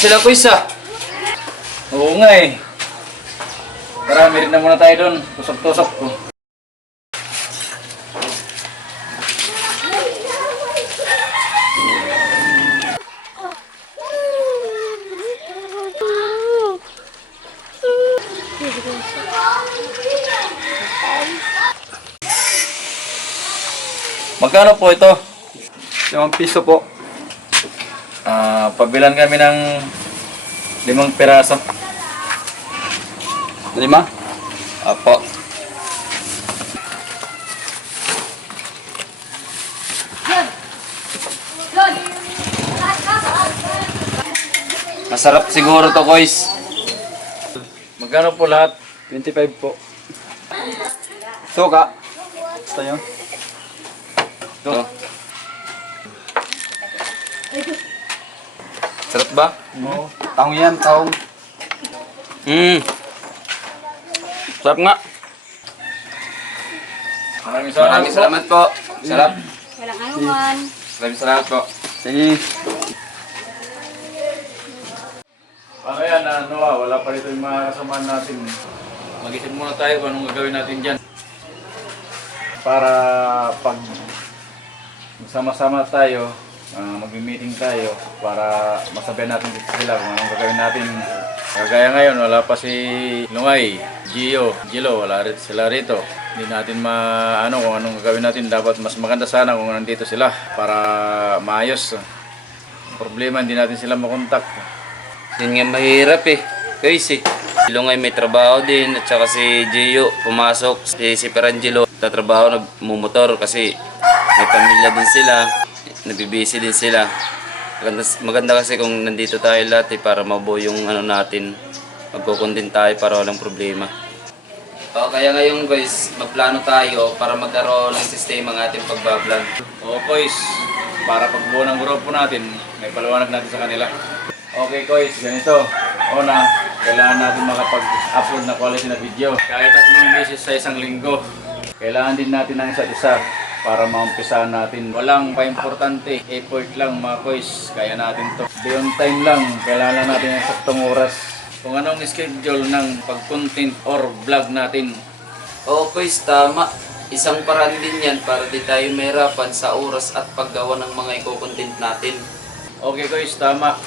sila Kuis ah. Oo nga eh. Tara, merit na muna tayo doon. Tusok-tusok ko. Magkano po ito? 5 piso po. Pabilan kami ng 5 piraso. 5? Apo. Masarap siguro to, Kois. Magkano po lahat? 25 po. Suka. Gusto nyo? Ito. Sarap ba? Oo. Taong yan, taong. Sarap nga. Maraming salamat po. Sarap. Walang anuman. Maraming salamat po. Sige. Ano yan, Noah? Wala pa rito yung mga kasamaan natin. Mag-isip muna tayo kung anong gagawin natin dyan. Para pag sama-sama tayo, mag-meeting tayo para masabihan natin dito sila kung anong gagawin natin. Kagaya ngayon, wala pa si Lungay, Gio, wala rin sila rito. Hindi natin kung anong gagawin natin. Dapat mas maganda sana kung nandito sila para maayos. Problema, hindi natin sila makontak. Yun nga mahirap eh. Guys eh. Si Lungay may trabaho din at saka si Gio pumasok. Si Perangelo tatrabaho nagmumotor kasi may pamilya din sila. Nabibisi din sila. Maganda kasi kung nandito tayo lahat eh, para mabuo yung natin. Magkukundin tayo para walang problema. Kaya ngayon guys, magplano tayo para magkaroon ng sistema ng ating pagbablog. Oo boys, para pagbuo ng grupo natin, may paliwanag natin sa kanila. Okay guys, ganito. Una, kailangan natin makapag-upload na quality na video. Kahit 3 beses sa isang linggo. Kailangan din natin ng isa't isa para maumpisahan natin. Walang pa-importante, effort lang mga boys. Kaya natin to. Beyond time lang, kailangan natin ng saktong oras. Kung anong schedule ng pag-content or vlog natin. Oo guys, tama. Isang paraan din yan para di tayo mahirapan sa oras at paggawa ng mga i-content natin. Okay guys, tama.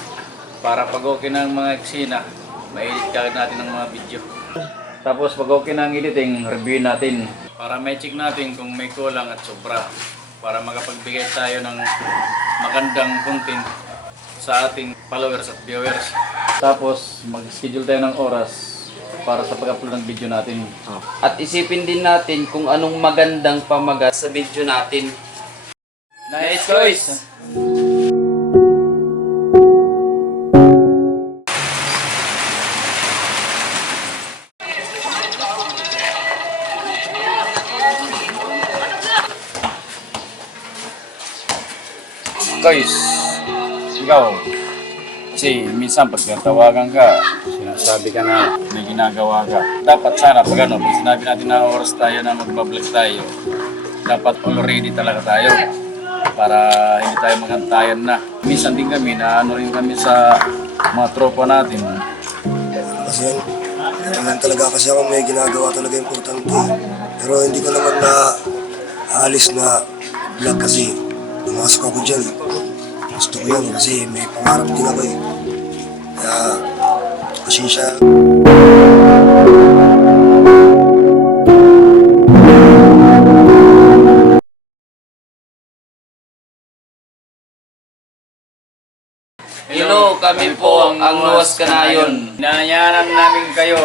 Para pag okay ng mga eksena, ma-edit kagad natin ng mga video. Tapos pag okay ng editing, review natin. Para may check natin kung may kulang at sobra. Para makapagbigay tayo ng magandang content sa ating followers at viewers. Tapos mag-schedule tayo ng oras para sa pag-upload ng video natin. At isipin din natin kung anong magandang pamagat sa video natin. Nice choice! Guys, ikaw, kasi minsan pag tawagan ka, sinasabi ka na may ginagawa ka. Dapat sana pag sinabi natin na oras tayo na magbablog tayo, dapat already talaga tayo para hindi tayo magantayan na. Minsan din kami na rin kami sa mga tropa natin. Kasi yan talaga kasi ako may ginagawa talaga importante. Pero hindi ko naman na alis na vlog kasi pumasok ako dyan. Gusto ko yan kasi may pangarap din ako eh. Kaya, pasensya. Hello, kami po ang Nuwas Kanayon. Inaanyayahan namin kayo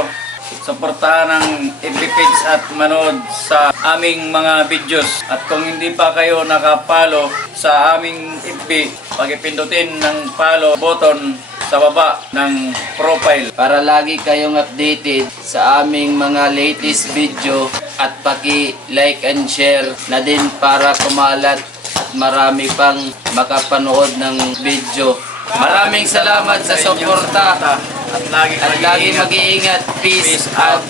suportahan ng FB page at manood sa aming mga videos. At kung hindi pa kayo nakapalo sa aming FB, pag-ipindutin ng follow button sa baba ng profile. Para lagi kayong updated sa aming mga latest video at paki-like and share na din para kumalat at marami pang makapanood ng video. Maraming salamat sa suporta at lagi mag-iingat. Peace out.